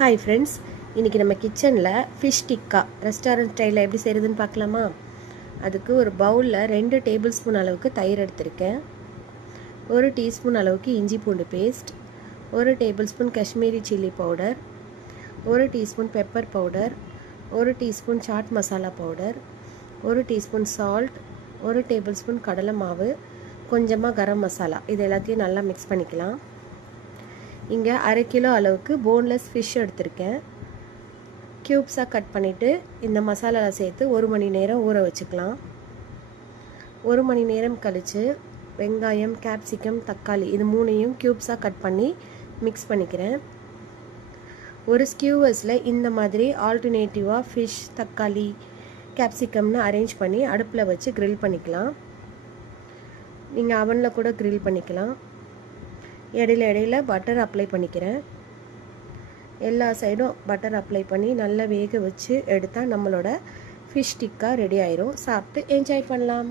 Hi friends, இன்றைக்கி நம்ம கிச்சனில் ஃபிஷ் டிக்கா ரெஸ்டாரண்ட் ஸ்டைலில் எப்படி செய்கிறதுன்னு பார்க்கலாமா? அதுக்கு ஒரு பவுலில் 2 டேபிள் ஸ்பூன் அளவுக்கு தயிர் எடுத்திருக்கேன். 1 டீஸ்பூன் அளவுக்கு இஞ்சி பூண்டு paste, 1 tablespoon Kashmiri chilli powder, 1 teaspoon pepper powder, 1 teaspoon chaat masala powder, 1 teaspoon salt, 1 tablespoon கடலை மாவு, கொஞ்சமாக கரம் மசாலா. இது எல்லாத்தையும் நல்லா மிக்ஸ் பண்ணிக்கலாம். இங்கே 1/2 கிலோ அளவுக்கு போன்லெஸ் ஃபிஷ் எடுத்திருக்கேன். க்யூப்ஸாக கட் பண்ணிவிட்டு இந்த மசாலாவில் சேர்த்து 1 மணி நேரம் ஊற வச்சுக்கலாம். 1 மணி நேரம் கழித்து வெங்காயம், கேப்சிகம், தக்காளி இது 3ஐயும் க்யூப்ஸாக கட் பண்ணி மிக்ஸ் பண்ணிக்கிறேன். ஒரு ஸ்கியூவர்ஸில் இந்த மாதிரி ஆல்டர்னேட்டிவாக ஃபிஷ், தக்காளி, கேப்சிகம்னு அரேஞ்ச் பண்ணி அடுப்பில் வச்சு க்ரில் பண்ணிக்கலாம். நீங்கள் அவனில் கூட க்ரில் பண்ணிக்கலாம். இடையில பட்டர் அப்ளை பண்ணிக்கிறேன். எல்லா சைடும் பட்டர் அப்ளை பண்ணி நல்லா வேக வச்சு எடுத்தால் நம்மளோட ஃபிஷ் டிக்கா ரெடி ஆயிரும். சாப்பிட்டு என்ஜாய் பண்ணலாம்.